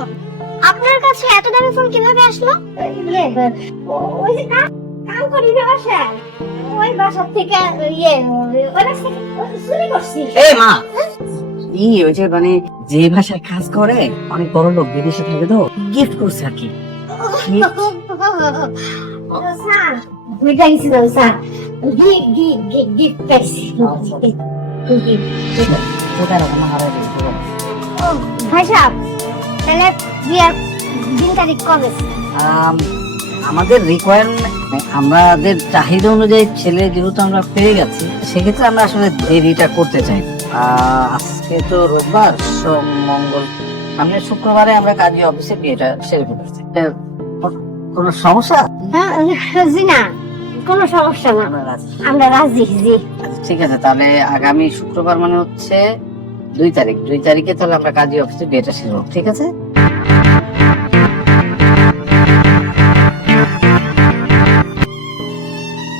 Phone? আপনার কাছে এত দামি ফোন কিভাবে আসলো? ওই যে কাম করি না বাসায়, ওই বাসা থেকে ওই বাসা থেকে চুরি করছি। এই মা, ওই যে মানে যে ভাষায় কাজ করে অনেক বড় লোক বিদেশে থাকে তো গিফট করছে আর কি। স্যার বুঝা গেছি তো স্যার, গিফট পাইছি। কোথায় রাখা হারা ভাই সাহেব, তাহলে বিয়ার দিন তারিখ কবে? আমাদের রিকোয়ারমেন্ট, আমাদের চাহিদা অনুযায়ী ছেলে যেহেতু আমরা পেয়ে গেছি, সেক্ষেত্রে আমরা আসলে দেরিটা করতে চাই। আজকে তো রোববার, সোম মঙ্গল, সামনে শুক্রবারে আমরা কাজী অফিসে বিয়েটা সেরে ফেলছি। কোনো সমস্যা? জি না, কোনো সমস্যা না, আমরা রাজি। জি ঠিক আছে, তাহলে আগামী শুক্রবার মানে হচ্ছে 2 তারিখ, 2 তারিখে তাহলে আমরা কাজী অফিসে বিয়েটা সেরে ফেলব। ঠিক আছে?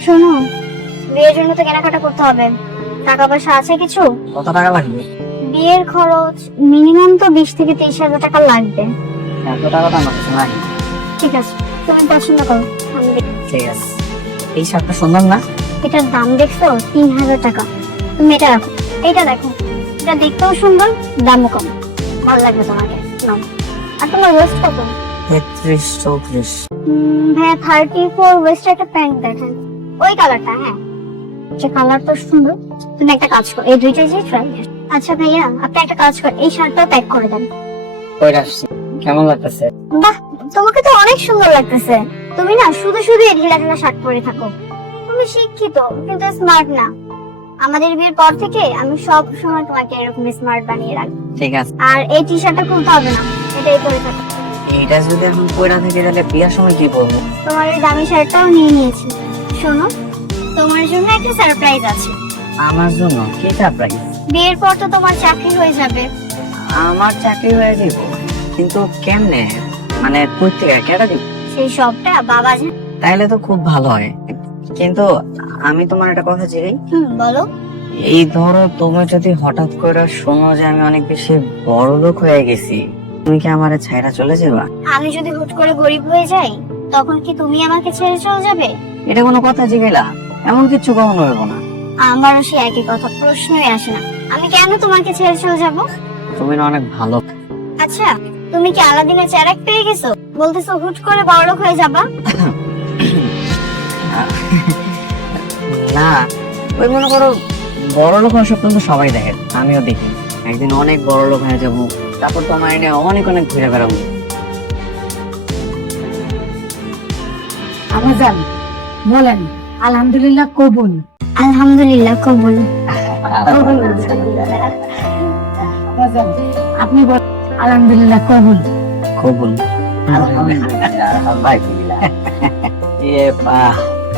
শোনো, বিয়ের জন্য তো কেনাকাটা করতে হবে, টাকা পয়সা আছে কিছু? কত টাকা লাগবে? বিয়ের খরচ মিনিমাম তো 20 থেকে 30,000 টাকা লাগবে। এত টাকা তো আমার কাছে নাই। ঠিক আছে, তুমি পছন্দ করো, আমি দেখি। ঠিক আছে, এই শার্টটা সুন্দর না? এটার দাম দেখছো 3,000 টাকা। তুমি এটা রাখো, এটা দেখো, এটা দেখতেও সুন্দর, দামও কম, ভালো লাগবে তোমাকে, নাও। আর তোমার ওয়েস্ট কত? 33 34। ভাইয়া 34 ওয়েস্ট একটা প্যান্ট দেখেন, ওই কালারটা। হ্যাঁ, যে কালার তো সুন্দর। তুমি একটা কাজ করো, এই দুইটা যে ট্রাই। আচ্ছা ভাইয়া, আপনি একটা কাজ করেন, এই শার্টটাও প্যাক করে দেন। কই রাখছি, কেমন লাগতেছে? বাহ, তোমাকে তো অনেক সুন্দর লাগতেছে। তুমি না শুধু শুধু এই ঢিলা ঢিলা শার্ট পরে থাকো। তুমি শিক্ষিত কিন্তু স্মার্ট না। আমাদের বিয়ের পর থেকে আমি সব সময় তোমাকে এরকম স্মার্ট বানিয়ে রাখবো। ঠিক আছে, আর এই টি শার্টটা খুলতে হবে না, এটাই পরে থাকো। এইটা যদি এখন পয়রা থেকে তাহলে বিয়ার সময় কি করবো? তোমার এই দামি শার্টটাও নিয়ে নিয়েছি। শোনো, তোমার জন্য একটা সারপ্রাইজ আছে। আমার জন্য কি সারপ্রাইজ? বিয়ের পর তো তোমার চাকরি হয়ে যাবে। আমার চাকরি হয়ে যাব, কিন্তু কেমনে? মানে কই থেকে কেটে দিব? সেই সবটা বাবা জানে। তাইলে তো খুব ভালো হয়, কিন্তু আমি তোমার একটা কথা চাই। বলো। এই ধরো, তুমি যদি হঠাৎ করে শোনো যে আমি অনেক বেশি বড় লোক হয়ে গেছি, তুমি কি আমারে ছাইরা চলে যাবা? আমি যদি হুট করে গরিব হয়ে যাই, তখন কি তুমি আমাকে ছেড়ে চলে যাবে? এটা কোনো কথা জিগেলা? এমন কিছু কখনো হইব না। আমারও সে একই কথা, প্রশ্নই আসে না। আমি কেন তোমাকে ছেড়ে চলে যাব? তুমি না অনেক ভালো। আচ্ছা, তুমি কি আলাদিনের চেরাক পেয়ে গেছো? বলতেছো হুট করে বড়লোক হয়ে যাবা? না, ওই মনে করো বড় লোক হওয়ার স্বপ্ন তো সবাই দেখে, আমিও দেখি। একদিন অনেক বড় লোক হয়ে যাবো, তারপর তোমার এনে অনেক অনেক ঘুরে বেড়াবো। আমাজান বলেন আলহামদুলিল্লাহ কবুল। আলহামদুলিল্লাহ কবুল। আমাজান আপনি বলেন আলহামদুলিল্লাহ কবুল। কবুল।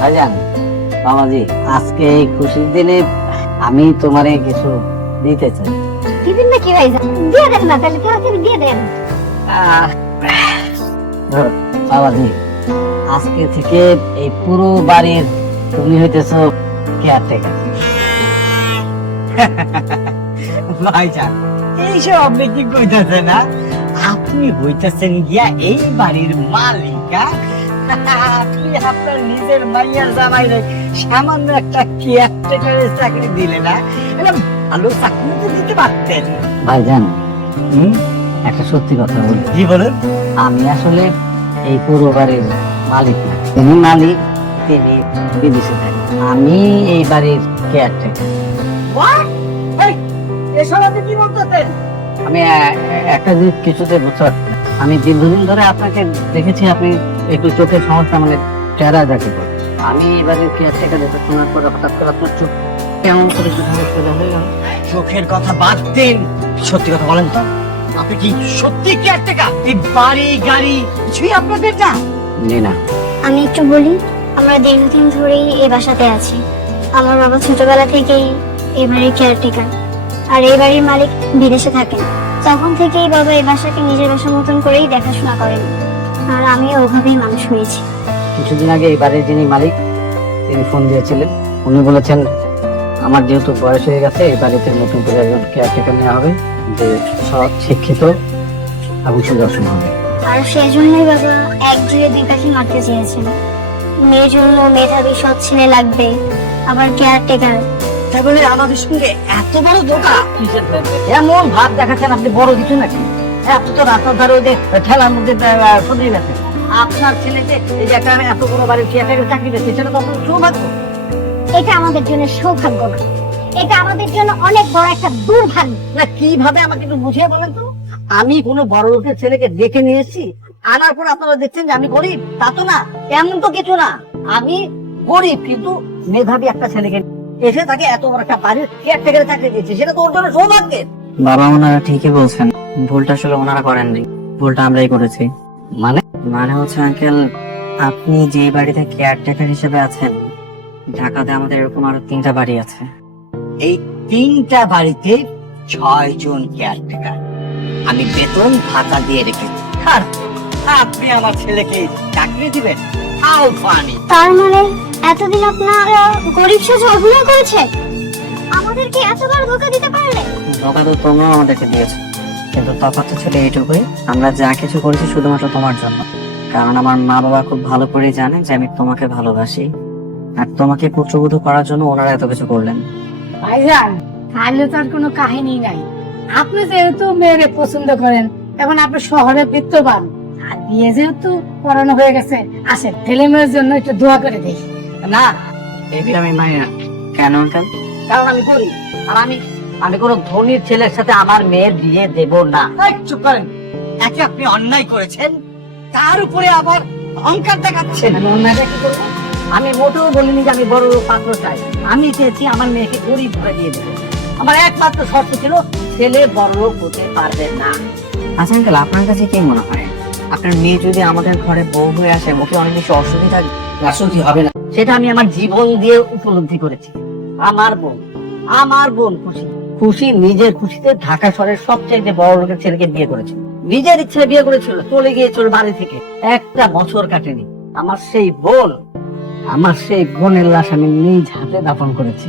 ভাইজান, মামাজি, আজকে এই খুশির দিনে আমি তোমারে কিছু দিতে চাই। দিবেন না কি ভাই? দিয়ে দেন না, তাহলে তাড়াতাড়ি দিয়ে দেন। বাবাজি, আজকে থেকে এই পুরো বাড়ির তুমি হইতেছো কেয়ারটেকার। ভাইজান, এইসব আপনি কি কইতেছেন? না, আপনি হইতেছেন গিয়া এই বাড়ির মালিকা। আপনি আপনার নিজের মাইয়ার জামাই সামান্য একটা কেয়ারটেকারের চাকরি দিলে না, এটা ভালো চাকরি তো দিতে পারতেন। ভাইজান, একটা সত্যি কথা বলি। কি বলেন? আমি আসলে এই পুরো বাড়ির মালিক না, তিনি মালিক, তিনি বিদেশে থাকেন, আমি এই বাড়ির কেয়ারটেকার। কি বলতেছেন? আমি একটা জিনিস কিছুতে বুঝতে পারছি না। আমি দীর্ঘদিন ধরে আপনাকে দেখেছি, আপনি একটু চোখের সমস্যা, মানে চেহারা যাকে বলে। আমি এবারে কেয়ারটেকার দেখে শোনার পরে হঠাৎ করে আপনার চোখ কেমন করে সোজা হয়ে গেল? চোখের কথা বাদ দিন, সত্যি কথা বলেন তো, আপনি কি সত্যি কেয়ারটেকার? এই বাড়ি গাড়ি কিছুই আপনাদের না? না। আমি একটু বলি, আমরা দীর্ঘদিন ধরেই এই বাসাতে আছি। আমার বাবা ছোটবেলা থেকেই এই বাড়ির কেয়ারটেকার, আর এই বাড়ির মালিক বিদেশে থাকেন। তখন থেকেই বাবা এই বাসাকে নিজের বাসার মতন করেই দেখাশোনা করেন, আর আমিও ওভাবেই মানুষ হয়েছি। কিছুদিন আগে এই বাড়ির যিনি মালিক, তিনি ফোন দিয়েছিলেন। উনি বলেছেন আমার যেহেতু বয়স হয়ে গেছে, এই বাড়িতে নতুন করে একজন কেয়ারটেকার নেওয়া হবে, যে সৎ, শিক্ষিত অবশ্যই দর্শন হবে। আর সেজন্যই বাবা এক ঢিলে দুই পাখি মারতে চেয়েছেন। মেয়ের জন্য মেধাবী সৎ ছেলে লাগবে, আবার কেয়ারটেকার। তাই বলে আমাদের সঙ্গে এত বড় ধোকা কিসের জন্য? এমন ভাব দেখাচ্ছেন আপনি বড় কিছু নাকি? এত তো রাস্তার ধারে ওই যে ঠেলার মধ্যে সরিয়ে গেছে। আপনার ছেলেকে এই যে একটা এত বড় বাড়ি থিয়েটারে চাকরি পেয়েছে, সেটা তো আপনার সৌভাগ্য। এটা আমাদের জন্য সৌভাগ্য না, এটা আমাদের জন্য অনেক বড় একটা দুর্ভাগ্য। না কিভাবে আমাকে একটু বুঝিয়ে বলেন তো। আমি কোনো বড় লোকের ছেলেকে দেখে নিয়ে এসেছি, আনার পর আপনারা দেখছেন যে আমি গরিব, তা তো না, এমন তো কিছু না। আমি গরিব কিন্তু মেধাবী একটা ছেলেকে এসে তাকে এত বড় একটা বাড়ির কেয়ারটেকারে চাকরি দিয়েছি, সেটা তো ওর জন্য সৌভাগ্যের। বাবা, ওনারা ঠিকই বলছেন, ভুলটা আসলে ওনারা করেননি, ভুলটা আমরাই করেছি। মানে মানে হচ্ছে আঙ্কেল, আপনি যে বাড়িতে কেয়ারটেকার হিসেবে আছেন, ঢাকাতে আমাদের এরকম আরো 3টা বাড়ি আছে। এই 3টা বাড়িতে 6 জন কেয়ারটেকার আমি বেতন ভাতা দিয়ে রেখেছি। আর আপনি আমার ছেলেকে চাকরি দিবেন? How funny! তার মানে এতদিন আপনারা গরিব সেজে অভিনয় করেছেন, আমাদেরকে এতবার ধোকা দিতে পারলেন? ধোকা তো তোমরাও আমাদেরকে দিয়েছো, কিন্তু তফাৎ ছিল এইটুকুই, আমরা যা কিছু করেছি শুধুমাত্র তোমার জন্য। কারণ আমার মা বাবা খুব ভালো করে জানে যে আমি তোমাকে ভালোবাসি, আর তোমাকে পুত্রবধূ করার জন্য ওনারা এত কিছু করলেন। ভাইজান, তাহলে তো আর কোনো কাহিনী নাই। আপনি যেহেতু মেয়েরে পছন্দ করেন, এখন আপনি শহরে বিত্তবান, আর বিয়ে যেহেতু পড়ানো হয়ে গেছে, আসেন ছেলে মেয়ের জন্য একটু দোয়া করে দিই। না, এটা আমি মানি না। কেন আঙ্কেল? কারণ আমি গরিব, আর আমি কোনো ধনীর ছেলের সাথে আমার মেয়ের বিয়ে দেব না। এই, চুপ করেন। একে আপনি অন্যায় করেছেন, তার উপরে আবার অহংকার দেখাচ্ছেন। আমি অন্যটা কি করবো? আমি মোটেও বলিনি যে আমি বড় পাত্র চাই। আমি চেয়েছি আমার মেয়েকে গরিব ঘরে দিয়ে দেবো। আমার একমাত্র শর্ত ছিল ছেলে বড় লোক হতে পারবে না। আচ্ছা আঙ্কেল, আপনার কাছে কি মনে হয়, আপনার মেয়ে যদি আমাদের ঘরে বউ হয়ে আসে, ওকে অনেক বেশি অসুবিধা রাষ্ট্রপতি হবে না, সেটা আমি আমার জীবন দিয়ে উপলব্ধি করেছি। আমার বোন খুশি নিজের খুশিতে ঢাকা শহরের সবচেয়ে বড় লোকের ছেলেকে বিয়ে করেছে। নিজের ইচ্ছায় বিয়ে করেছিল, চলে গিয়েছিল বাড়ি থেকে, একটা বছর কাটেনি। আমার সেই বোনের লাশ আমি নিজ হাতে দাফন করেছি।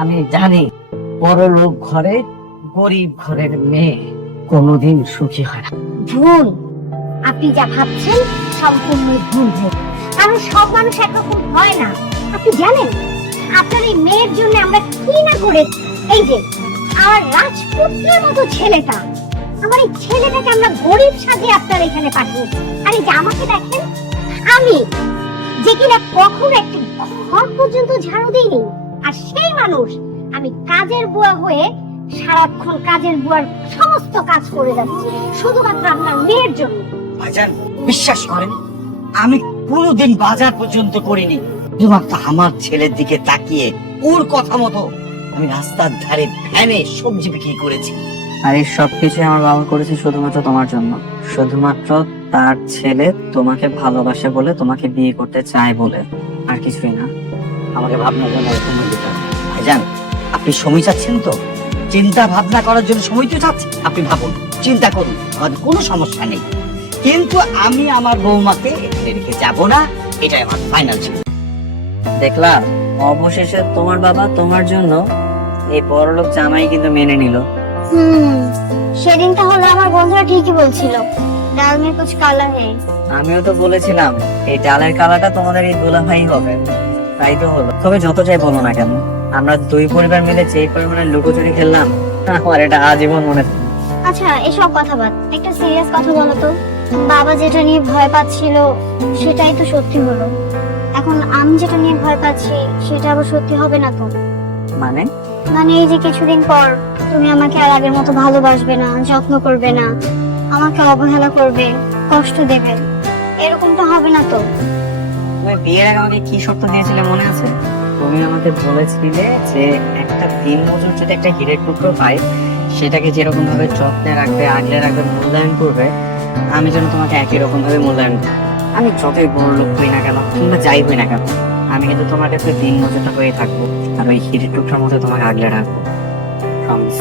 আমি জানি বড় লোক ঘরে গরিব ঘরের মেয়ে কোনোদিন সুখী হয় না। ভুল, আপনি যা ভাবছেন সম্পূর্ণ ভুল। কারণ সব মানুষ একরকম হয় না। আপনি জানেন আপনার এই মেয়ের জন্য আমরা কি না করে, এই যে আমার রাজপুত্রের মতো ছেলেটা, আমার এই ছেলেটাকে আমরা গরিব সাজিয়ে আপনার এখানে পাঠিয়েছি। আর এই যে আমাকে দেখেন, আমি যে কিনা কখনো একটা ঘর পর্যন্ত ঝাড়ু দিইনি, আর সেই মানুষ আমি কাজের বুয়া হয়ে সারাক্ষণ কাজের বুয়ার সমস্ত কাজ করে যাচ্ছি শুধুমাত্র আপনার মেয়ের জন্য। ভাইজান, বিশ্বাস করেন, আমি কোনোদিন বাজার পর্যন্ত করিনি। শুধুমাত্র আমার ছেলের দিকে তাকিয়ে ওর কথা মতো আমি রাস্তার ধারে ভ্যানে সবজি বিক্রি করেছি। আর এই সবকিছু আমার বাবা করেছে শুধুমাত্র তোমার জন্য, শুধুমাত্র তার ছেলে তোমাকে ভালোবাসে বলে, তোমাকে বিয়ে করতে চায় বলে, আর কিছুই না। আমাকে ভাবনার জন্য সময় দিতে হবে। ভাইজান, আপনি সময় চাচ্ছেন তো? চিন্তা ভাবনা করার জন্য সময় তো চাচ্ছেন। আপনি ভাবুন, চিন্তা করুন, আমার কোনো সমস্যা নেই। কিন্তু আমি আমার বৌমাকে এখানে রেখে যাব না, এটাই আমার ফাইনাল ছিল। দেখলা, অবশেষে তোমার বাবা তোমার জন্য এই বড়লোক জামাই কিন্তু মেনে নিল। সেদিন তাহলে আমার বন্ধুরা ঠিকই বলছিল, ডাল মে কুছ কালা হ্যায়। আমিও তো বলেছিলাম এই ডালের কালাটা তোমাদের এই দুলাভাই হবে, তাই তো হলো। তবে যত যাই বলো না কেন, আমরা দুই পরিবার মিলে যে পরিমাণে লুকোচুরি খেললাম, আমার এটা আজীবন মনে থাকে। আচ্ছা, এসব কথা বাদ, একটা সিরিয়াস কথা বলো তো। বাবা যেটা নিয়ে ভয় পাচ্ছিল সেটাই তো সত্যি হলো। এখন আমি যেটা নিয়ে ভয় পাচ্ছি সেটা আবার সত্যি হবে না তো? মানে মানে এই যে কিছুদিন পর তুমি আমাকে আর আগের মতো ভালোবাসবে না, যত্ন করবে না, আমাকে অবহেলা করবে, কষ্ট দেবে, এরকম তো হবে না তো? তুমি বিয়ের আগে আমাকে কি শর্ত দিয়েছিলে মনে আছে? তুমি আমাকে বলেছিলে যে একটা দিন মজুর যদি একটা হীরের টুকরো পাই, সেটাকে যেরকম ভাবে যত্নে রাখবে, আগলে রাখবে, মূল্যায়ন করবে, আমি যেন তোমাকে একই রকম ভাবে মূল্যায়ন করি। আমি যতই বড় লোক হই না কেন, কিংবা যাই হই না কেন, আমি কিন্তু তোমার কাছে দিন মজুরটা হয়ে থাকবো, আর ওই হীরের টুকরার মধ্যে তোমাকে আগলে রাখবো। প্রমিস।